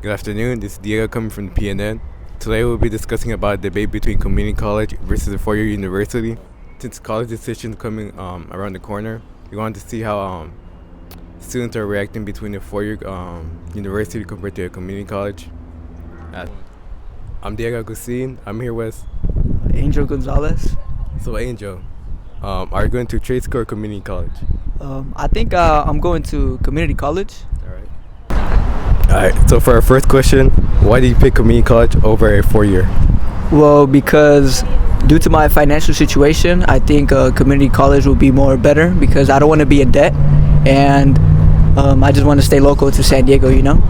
Good afternoon, this is Diego coming from the PNN. Today we'll be discussing about a debate between community college versus a four-year university. Since college decisions coming around the corner, we wanted to see how students are reacting between a four-year university compared to a community college. I'm Diego Agustin. I'm here with Angel Gonzalez. So Angel, are you going to trade school or community college? I think I'm going to community college. Alright, so for our first question, why did you pick community college over a four-year? Well, because due to my financial situation, I think community college will be more better because I don't want to be in debt, and I just want to stay local to San Diego, you know?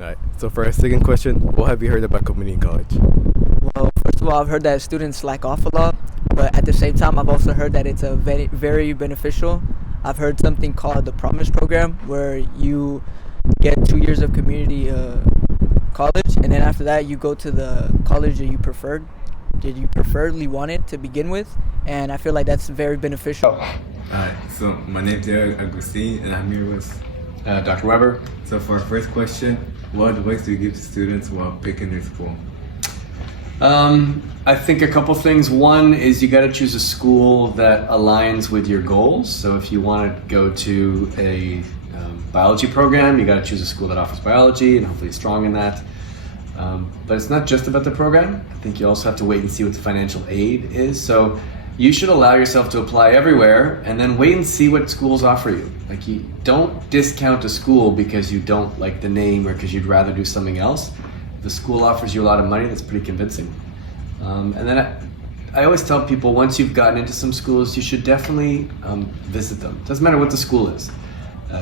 Alright, so for our second question, what have you heard about community college? Well, first of all, I've heard that students slack off a lot, but at the same time, I've also heard that it's very, very beneficial. I've heard something called the Promise Program, where you get 2 years of community college, and then after that you go to the college that you preferably wanted to begin with, and I feel like that's very beneficial. Alright, so my name is Diego Agustin and I'm here with Dr. Weber. So for our first question, what advice do you give to students while picking their school? I think a couple things. One is you got to choose a school that aligns with your goals. So if you want to go to a biology program, you got to choose a school that offers biology and hopefully is strong in that. But it's not just about the program. I think you also have to wait and see what the financial aid is. So you should allow yourself to apply everywhere and then wait and see what schools offer you. Like, you don't discount a school because you don't like the name or because you'd rather do something else. If the school offers you a lot of money, that's pretty convincing. And then I always tell people, once you've gotten into some schools, you should definitely visit them. Doesn't matter what the school is.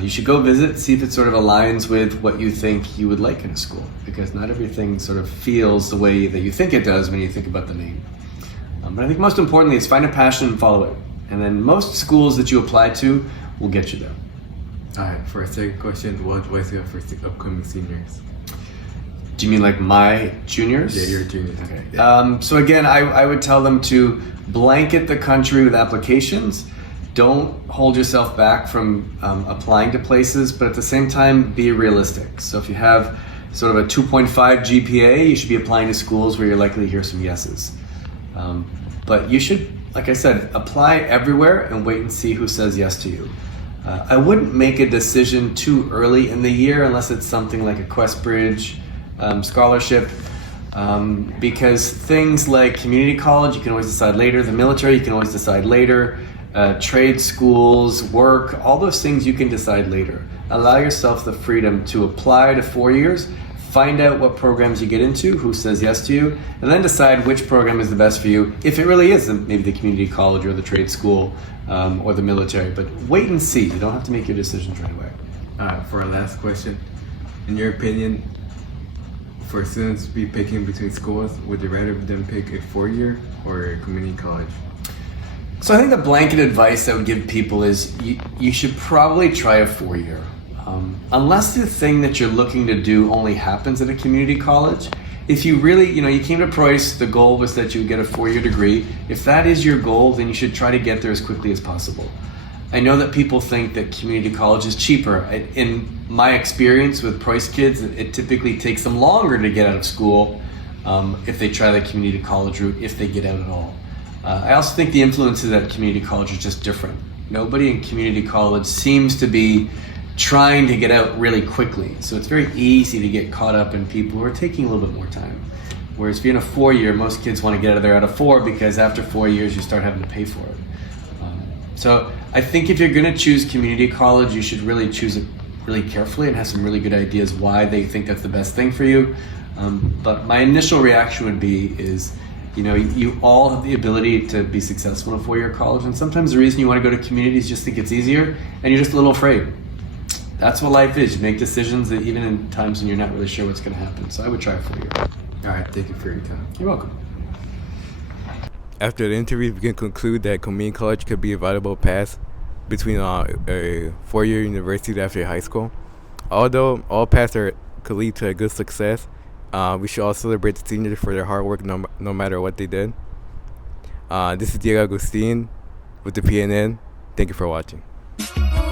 You should go visit, see if it sort of aligns with what you think you would like in a school, because not everything sort of feels the way that you think it does when you think about the name. But I think most importantly is find a passion and follow it. And then most schools that you apply to will get you there. Alright, for our second question, what advice do you have for upcoming seniors? Do you mean like my juniors? Yeah, your juniors. Okay. Yeah. So again, I would tell them to blanket the country with applications. Don't hold yourself back from applying to places, but at the same time, be realistic. So if you have sort of a 2.5 GPA, you should be applying to schools where you're likely to hear some yeses. But you should, like I said, apply everywhere and wait and see who says yes to you. I wouldn't make a decision too early in the year unless it's something like a QuestBridge scholarship, because things like community college, you can always decide later. The military, you can always decide later. Trade schools, work, all those things you can decide later. Allow yourself the freedom to apply to 4 years, find out what programs you get into, who says yes to you, and then decide which program is the best for you. If it really is, then maybe the community college or the trade school or the military. But wait and see. You don't have to make your decisions right away. For our last question, in your opinion, for students to be picking between schools, would you rather them pick a four-year or a community college? So I think the blanket advice I would give people is you should probably try a 4-year. Unless the thing that you're looking to do only happens at a community college. If you really, you came to Price, the goal was that you would get a 4-year degree. If that is your goal, then you should try to get there as quickly as possible. I know that people think that community college is cheaper. In my experience with Price kids, it typically takes them longer to get out of school if they try the community college route, if they get out at all. I also think the influences at community college are just different. Nobody in community college seems to be trying to get out really quickly. So it's very easy to get caught up in people who are taking a little bit more time. Whereas if you're in a 4-year, most kids want to get out of there out of 4 because after 4 years you start having to pay for it. So I think if you're going to choose community college, you should really choose it really carefully and have some really good ideas why they think that's the best thing for you. But my initial reaction would be you all have the ability to be successful in a 4-year college, and sometimes the reason you want to go to community is just think it's easier, and you're just a little afraid. That's what life is. You make decisions that even in times when you're not really sure what's going to happen. So I would try a 4-year. All right, thank you for your time. You're welcome. After the interview, we can conclude that community college could be a viable path between a four-year university after high school. Although all paths could lead to a good success, we should all celebrate the seniors for their hard work no matter what they did. This is Diego Agustin with the PNN. Thank you for watching. Oh,